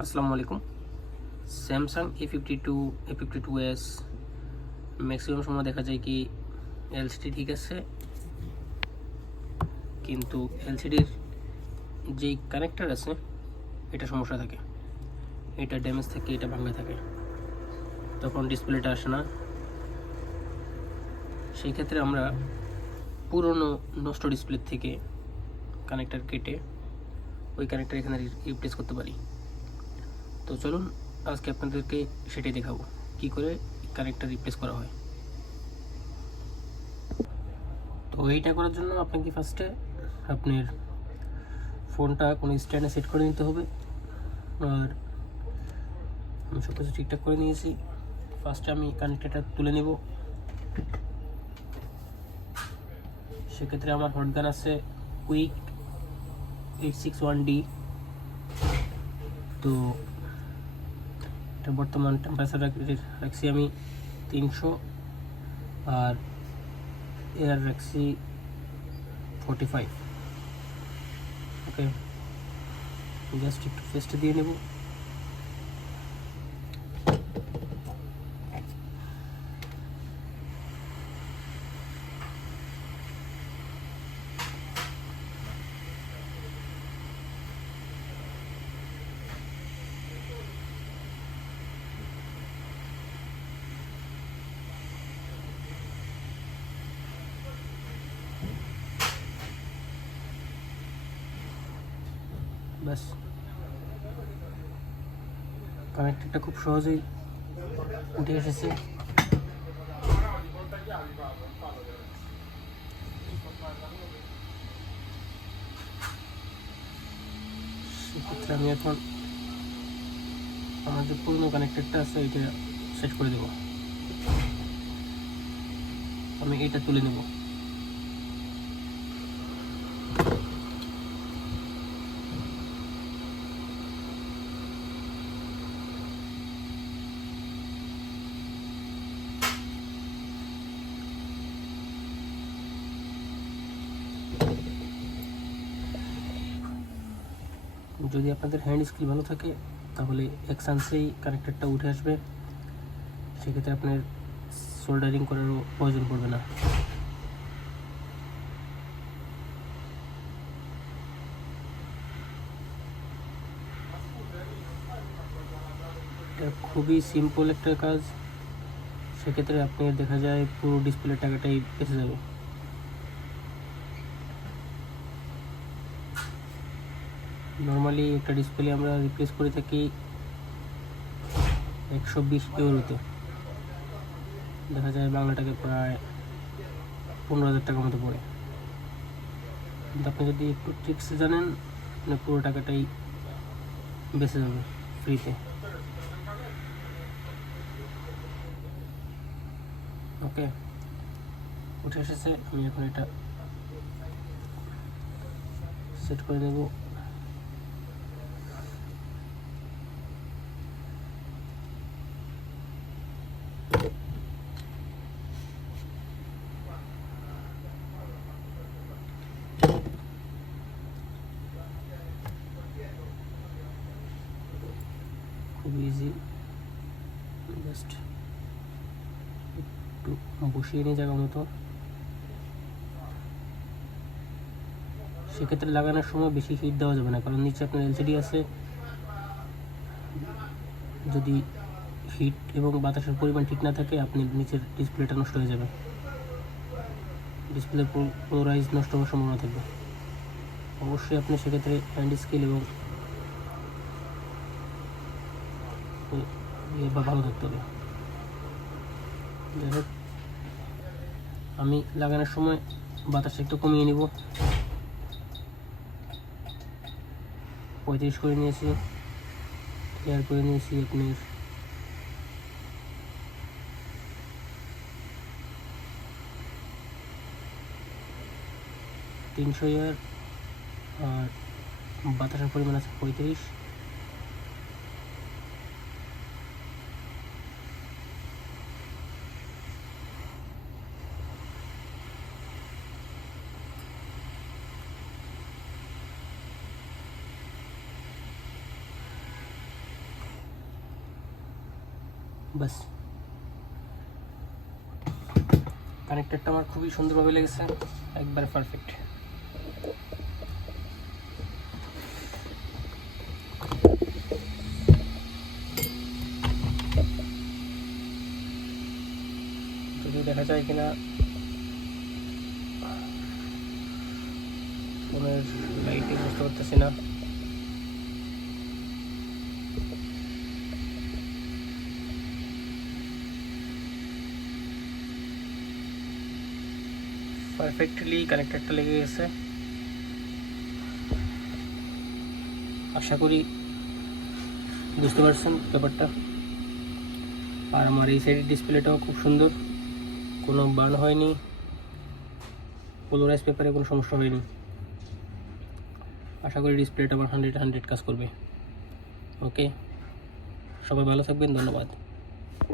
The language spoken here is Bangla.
আসসালামু আলাইকুম। স্যামসাং A52 A52s ম্যাক্সিমাম সময় দেখা যায় কি এলসিডি ঠিক আছে, কিন্তু এলসিডির যেই কানেক্টার আছে এটা সমস্যা থাকে, এটা ড্যামেজ থাকে, এটা ভাঙা থাকে, তখন ডিসপ্লেটা আসে না। সেই ক্ষেত্রে আমরা পুরনো নষ্ট ডিসপ্লে থেকে কানেক্টার কেটে ওই কানেক্টার এখানে রিপ্লেস করতে পারি। তো চলুন আজকে আপনাদেরকে সেটাই দেখাবো কি করে কানেক্টার রিপ্লেস করা হয়। তো এইটা করার জন্য আপনাকে ফার্স্টে আপনার ফোনটা কোনো স্ট্যান্ডে সেট করে নিতে হবে। আর আমি সব কিছু ঠিকঠাক করে নিয়েছি। ফার্স্টে আমি কানেক্টারটা তুলে নেব। সেক্ষেত্রে আমার হটগান আছে কুইক 861D। তো এটা বর্তমান টেম্পারেচার রাখছি আমি 300, আর এয়ার রাখছি 45। ওকে, জাস্ট একটু ফেস্টে দিয়ে নেব। ব্যাস, কানেক্টারটা খুব সহজেই উঠে এসেছে। সেক্ষেত্রে আমি এখন আমার যে পুরনো কানেক্টারটা আছে এটা সেট করে দেব। আমি এটা তুলে নেব। যদি আপনাদের হ্যান্ড স্কিল ভালো থাকে তাহলে এক চান্সেই কানেক্টারটা উঠে আসবে। সেক্ষেত্রে আপনার সোল্ডারিং করারও প্রয়োজন পড়বে না। এটা খুবই সিম্পল একটা কাজ। সেক্ষেত্রে আপনি দেখা যায় পুরো ডিসপ্লের টাকাটাই বেঁচে যাবে। নর্মালি একটা ডিসপ্লে আমরা রিপ্লেস করে থাকি 120 ইউরোতে, দেখা যায় বাংলা টাকা প্রায় 15,000 টাকার মতো পড়ে। কিন্তু আপনি যদি একটু ট্রিক্স জানেন মানে পুরো টাকাটাই বেঁচে যাবে ফ্রিতে। ওকে, উঠে এসেছে। আমি এখন এটা সেট করে নেব। খুব ইজি, জাস্ট একটু বসিয়ে নিই জায়গা মতো। সেক্ষেত্রে লাগানোর সময় বেশি হিট দেওয়া যাবে না, কারণ নিচে আপনার এলসিডি আছে। যদি হিট এবং বাতাসের পরিমাণ ঠিক না থাকে আপনি নিচের ডিসপ্লেটা নষ্ট হয়ে যাবে, ডিসপ্লের পোলারাইজ নষ্ট হওয়ার সম্ভাবনা থাকবে। অবশ্যই আপনি সেক্ষেত্রে হ্যান্ড স্কিল এবং বা ভালো থাকতে হবে। যাই হোক, আমি লাগানোর সময় বাতাসটা একটু কমিয়ে নিব। 35 করে নিয়েছি, এয়ার করে নিয়েছি আপনি 300 এয়ার, আর বাতাসের পরিমাণ আছে 35। বাস, কানেক্টরটা আমার খুবই সুন্দরভাবে লেগেছে, একবারে পারফেক্ট। যদি দেখা যায় কিনা ফোনের লাইটে বুঝতে পারতেছি না। পারফেক্টলি কানেক্টরটা লেগে গেছে। আশা করি বুঝতে পারছেন ব্যাপারটা। আর আমার এই সাইডের ডিসপ্লেটাও খুব সুন্দর, কোনো বার্ন হয়নি, পোলারাইজ পেপারে কোনো সমস্যা হয়নি। আশা করি ডিসপ্লেটা আমার 100 কাজ করবে। ওকে, সবাই ভালো থাকবেন, ধন্যবাদ।